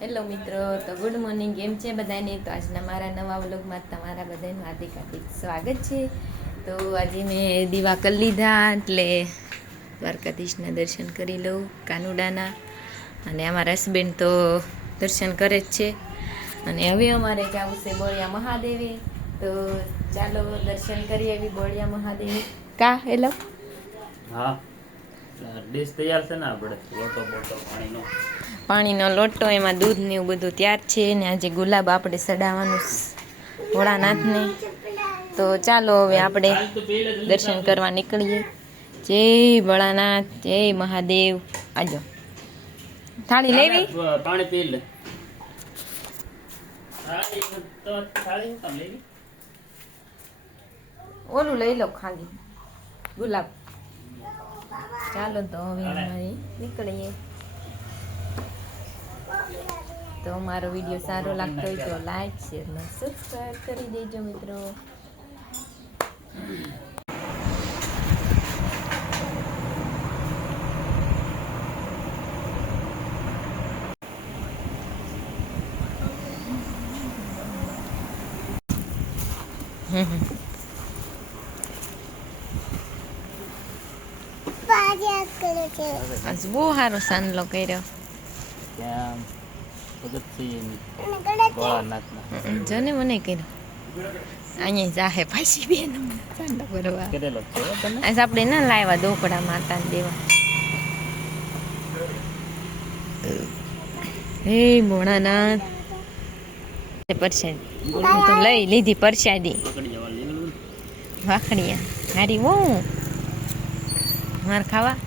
Hello મિત્રો, તો good morning. કેમ છે બધાને? તો આજના મારા નવા વ્લોગમાં તમારા બધાનું હાર્દિક હાર્દિક સ્વાગત છે. તો આજે મેં દીવા કરી લીધા, એટલે દ્વારકાધીશના દર્શન કરી લઉં, કાનુડાના. અને અમારા હસબેન્ડ તો દર્શન કરે જ છે. અને હવે અમારે જવું છે બોળિયા મહાદેવે. તો ચાલો દર્શન કરીએ એવી બોળિયા મહાદેવે. કા હેલો હા, ડીશ તૈયાર છે ને આપણે લોટો બોટો પાણીનો લોટો, એમાં દૂધ ને એવું બધું તૈયાર છે. ને આજે ગુલાબ આપણે ચડાવવાનું ભોળાનાથને. તો ચાલો હવે આપણે દર્શન કરવા નીકળીએ. જય ભોળાનાથ, જય મહાદેવ. આજો થાળી લેવી, પાણી પી લે. ઓલું લઈ લો ખાલી ગુલાબ. ચાલો તો હવે અમારે નીકળીએ. તો મારો વિડીયો સારો લાગતો હોય તો લાઈક શેર ને સબસ્ક્રાઈબ કરી દેજો મિત્રો. આજ બહુ સારો સાંજલો કર્યો. જને મને કર્યો અહીંયા જાહે પાછી બેન ચાંદલો કરવા. આજ આપણે ના લાવ્યા ઢોકળા માતાને દેવા. હે ભોળાનાથ, પરસાદી તો લઈ લીધી. પરસાદી વાખડિયા હારી બહુ માર ખાવા.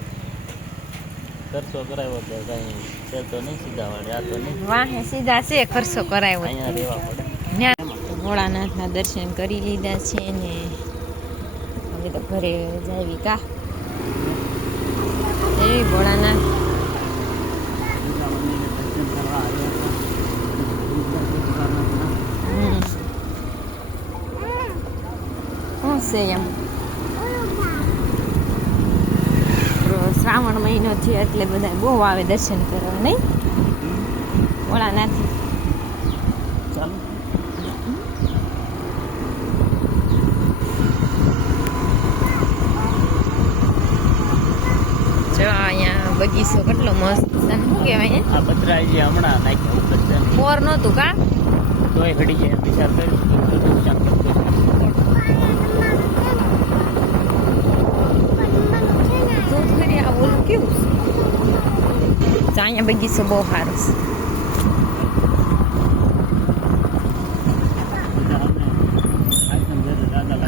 ખર્ચો કરાવ્યો તો કઈ છે તો નહીં, સીધા વાળે આ તો નહીં. વાહે સીધા છે, ખર્ચો કરાવ્યો. અહીંયા રહેવા પડે. ભોળાનાથના દર્શન કરી લીધા છે ને હવે તો ઘરે જાવી. કા એ ભોળાનાથ. શું છે એમ? શ્રાવણ મહિનો છે એટલે બધા બહુ આવે દર્શન કરવા, નહીં ભોળાનાથ? જો અહીંયા બગીચો કેટલો મસ્ત છે. શું કહેવાય આ પતરાજી હમણાં નાખ્યા ઉપર છે. પોર નહોતું કા તોય ઘડી જાય વિચાર કર્યો. ઓલું કેવું છે? અહીંયા બગીચો બહુ સારો છે.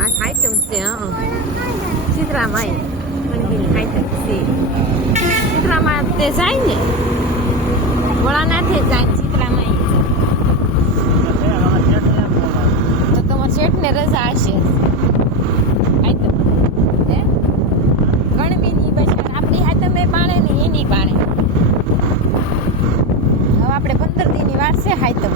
આ આઈટમ છે. હા, ચિત્રામાં આઈટમ છે. ચિત્રામાં તે જાય ને ભોળાનાથે જાય. ચિત્રામાં તો તમારા શેઠને રજા હશે. આઈટમ હે ગણબીની બજાર આપણી હાથમે પાડે ને એની પાડે. હવે આપણે 15 દીની વાર છે હાઈતમ.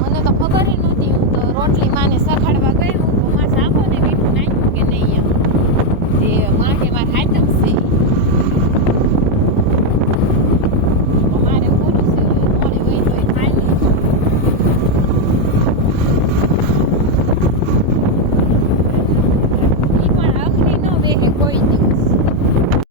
મને તો ખબર નહોતી. હું તો રોટલી માને સખાડવા ગઈ. હું માસ આપો ને મીઠું નાખ્યું કે નહીં એમ. તે મારે મારે હાઈતમ છે. મારે પૂરું છે. મોડી હોય તો થાય નહીં. કોઈ